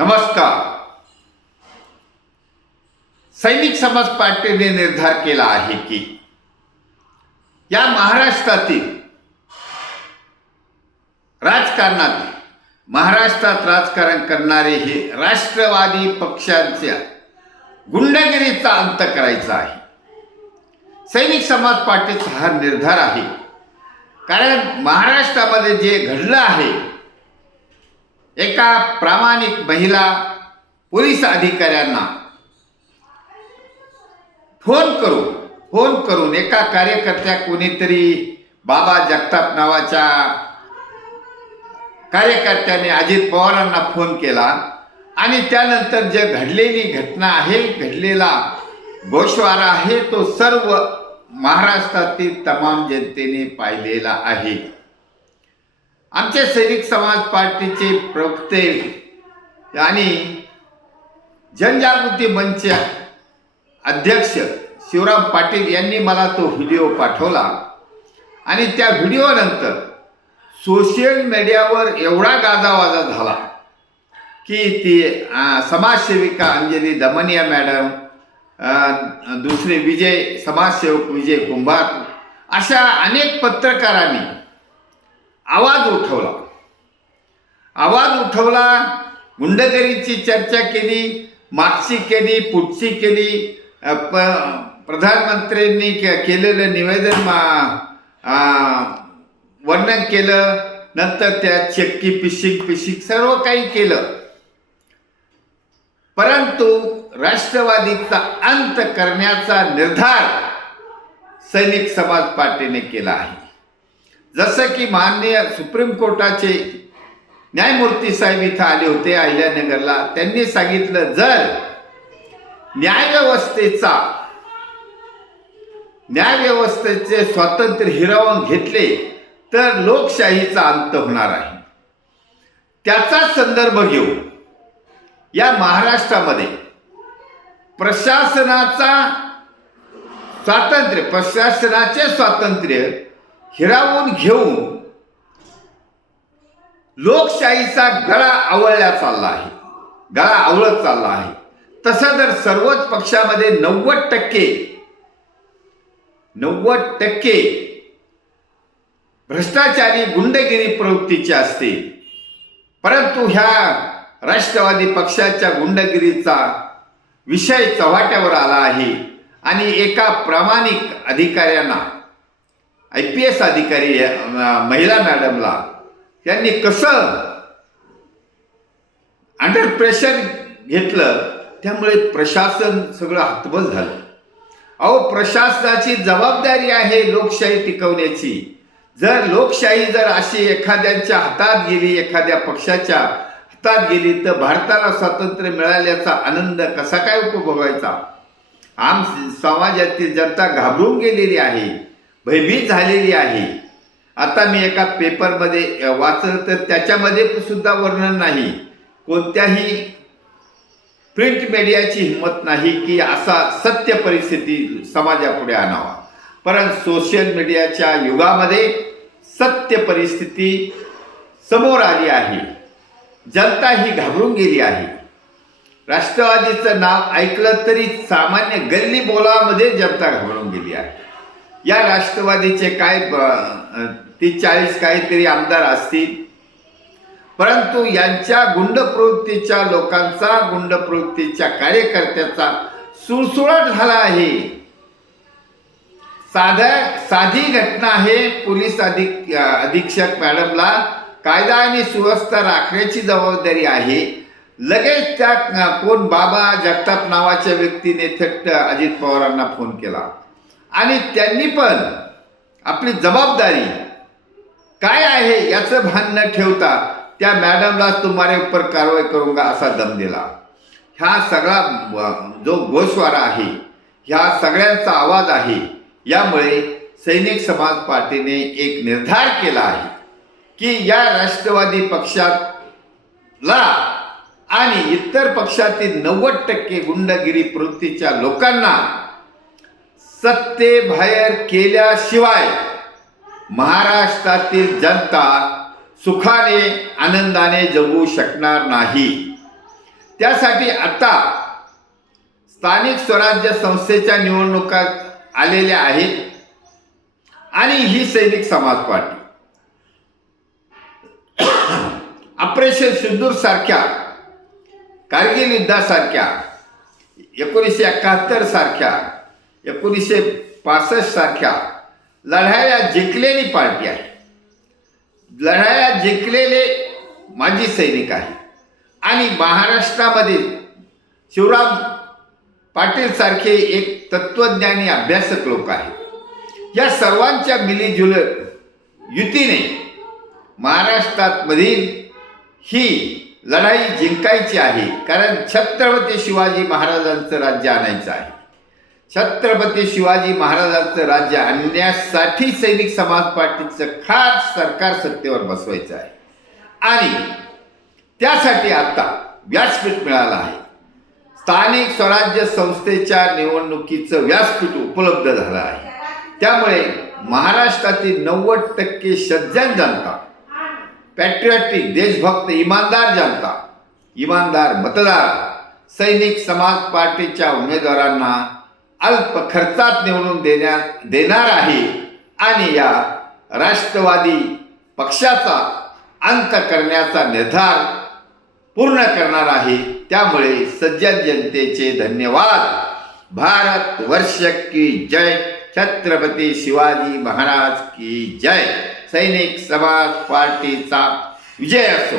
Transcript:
नमस्कार. सैनिक समाज पार्टीने निर्धार केला आहे की या महाराष्ट्रातील राजकारणात महाराष्ट्रात राजकारण करणारे हे राष्ट्रवादी पक्षांच्या गुंडगिरीचा अंत करायचा आहे. सैनिक समाज पार्टीचा हा निर्धार आहे. कारण महाराष्ट्रामध्ये जे घडलं आहे एका प्रामाणिक महिला पोलीस अधिकाऱ्यांना फोन करून फोन करून एका कार्यकर्त्या कोणीतरी बाबा जगताप नावाच्या कार्यकर्त्याने अजित पवारांना फोन केला आणि त्यानंतर जे घडलेली घटना आहे घडलेला गोशवारा आहे तो सर्व महाराष्ट्रातील तमाम जनतेने पाहिलेला आहे. आमचे सैनिक समाज पार्टीचे प्रवक्ते आणि जनजागृती मंच अध्यक्ष शिवराम पाटील यांनी मला तो व्हिडिओ पाठवला. आणि त्या व्हिडिओनंतर सोशल मीडियावर एवढा गाजावाजा झाला की ती समाजसेविका अंजली दमनिया मॅडम दुसरे विजय समाजसेवक विजय कुंभार अशा अनेक पत्रकारांनी आवाज उठवला. आवाज उठवला गुंडगिरीची चर्चा केली मागची केली पुढची केली प प्रधानमंत्र्यांनी के केलेलं निवेदन मा- वर्णन केलं नंतर त्या चक्की पिशिक पिशिक सर्व काही केलं. परंतु राष्ट्रवादीचा अंत करण्याचा निर्धार सैनिक समाज पार्टीने केला आहे. जसं की माननीय सुप्रीम कोर्टाचे न्यायमूर्ती साहेब इथं आले होते अहिल्यानगरला. त्यांनी सांगितलं जर न्यायव्यवस्थेचा न्यायव्यवस्थेचे स्वातंत्र्य हिरावून घेतले तर लोकशाहीचा अंत होणार आहे. त्याचा संदर्भ घेऊन या महाराष्ट्रामध्ये प्रशासनाचा स्वातंत्र्य प्रशासनाचे स्वातंत्र्य हिरावून घेऊन लोकशाहीचा गळा आवळला चालला आहे. गळा आवळत चालला आहे. तसं जर सर्वच पक्षामध्ये नव्वद टक्के नव्वद टक्के भ्रष्टाचारी गुंडगिरी प्रवृत्तीचे असते परंतु ह्या राष्ट्रवादी पक्षाच्या गुंडगिरीचा विषय चव्हाट्यावर आला आहे आणि एका प्रामाणिक अधिकाऱ्यांना आय पी एस अधिकारी महिला मॅडमला त्यांनी कसं अंडर प्रेशर घेतलं त्यामुळे प्रशासन सगळं हातबल झालं. अहो प्रशासनाची जबाबदारी आहे लोकशाही टिकवण्याची. जर लोकशाही जर अशी एखाद्याच्या हातात गेली एखाद्या पक्षाच्या हातात गेली तर भारताला स्वातंत्र्य मिळाल्याचा आनंद कसा काय उपभोगायचा? आम समाजातील जनता घाबरून गेलेली आहे. भयभीत झालेली आहे. आता मी एका पेपरमध्ये वाचलं तर त्याच्यामध्ये सुद्धा वर्णन नाही. कोणत्याही प्रिंट मीडियाची हिंमत नाही की असा सत्य परिस्थिती समाजापुढे आणावा. परंतु सोशल मीडियाच्या युगामध्ये सत्य परिस्थिती समोर आली आहे. जनता ही घाबरून गेली आहे. राष्ट्रवादीचं नाव ऐकलं तरी सामान्य गल्ली बोलामध्ये जनता घाबरून गेली आहे. या राष्ट्रवादीचे काय ती चाळीस काहीतरी आमदार असतील. परंतु यांच्या गुंड प्रवृत्तीच्या लोकांचा गुंड प्रवृत्तीच्या कार्यकर्त्याचा सुळसुळट झाला आहे. साध्या साधी घटना आहे पोलीस अधिक अधीक्षक मॅडमला कायदा आणि सुव्यवस्था राखण्याची जबाबदारी आहे. लगेच त्या कोण बाबा जगताप नावाच्या व्यक्तीने थेट अजित पवारांना फोन केला. आणि त्यांनी पण आपली जबाबदारी काय आहे याचं भान न ठेवता त्या मॅडमला तुम्हारे ऊपर कारवाई करूंगा असा दम दिला. ह्या सगळा जो घोषवारा आहे ह्या सगळ्यांचा आवाज आहे यामुळे सैनिक समाज पार्टीने एक निर्धार केला आहे की या राष्ट्रवादी पक्षाला आणि इतर पक्षातील नव्वद टक्के गुंडगिरी प्रवृत्तीच्या लोकांना सत्तेबाहेर केल्याशिवाय महाराष्ट्रातील जनता सुखाने आनंदाने जगू शकणार नाही. त्यासाठी आता स्थानिक स्वराज्य संस्थेच्या निवडणुका आलेल्या आहेत आणि ही सैनिक समाज पार्टी. ऑपरेशन सिंदूर सारख्या कारगिल युद्धासारख्या एकोणीसशे एकाहत्तर सारख्या एकोणीसशे पासष्ट सारख्या लढाया जिंकलेली पार्टी आहे. लढाया जिंकलेले माजी सैनिक आहे. आणि महाराष्ट्रामध्ये शिवराम पाटील सारखे एक तत्वज्ञानी अभ्यासक लोक आहेत. या सर्वांच्या मिलीजुल युतीने महाराष्ट्रात मधील ही लढाई जिंकायची आहे. कारण छत्रपती शिवाजी महाराजांचं राज्य आणायचं आहे. छत्रपती शिवाजी महाराजांचं राज्य आणण्यासाठी सैनिक समाज पार्टीचं खास सरकार सत्तेवर बसवायचं आहे. आणि त्यासाठी आता व्यासपीठ मिळालं आहे. स्थानिक स्वराज्य संस्थेच्या निवडणुकीचं व्यासपीठ उपलब्ध झालं आहे. त्यामुळे महाराष्ट्रातील नव्वद टक्के सज्जन जनता पॅट्रियाटिक देशभक्त इमानदार जनता इमानदार मतदार सैनिक समाज पार्टीच्या उमेदवारांना अल्प खर्चात निवडून देण्यात देणार आहे. आणि या राष्ट्रवादी पक्षाचा अंत करण्याचा निर्धार पूर्ण करणार आहे. त्यामुळे सज्जन जनतेचे धन्यवाद. भारत वर्ष की जय. छत्रपती शिवाजी महाराज की जय. सैनिक समाज पार्टीचा विजय असो.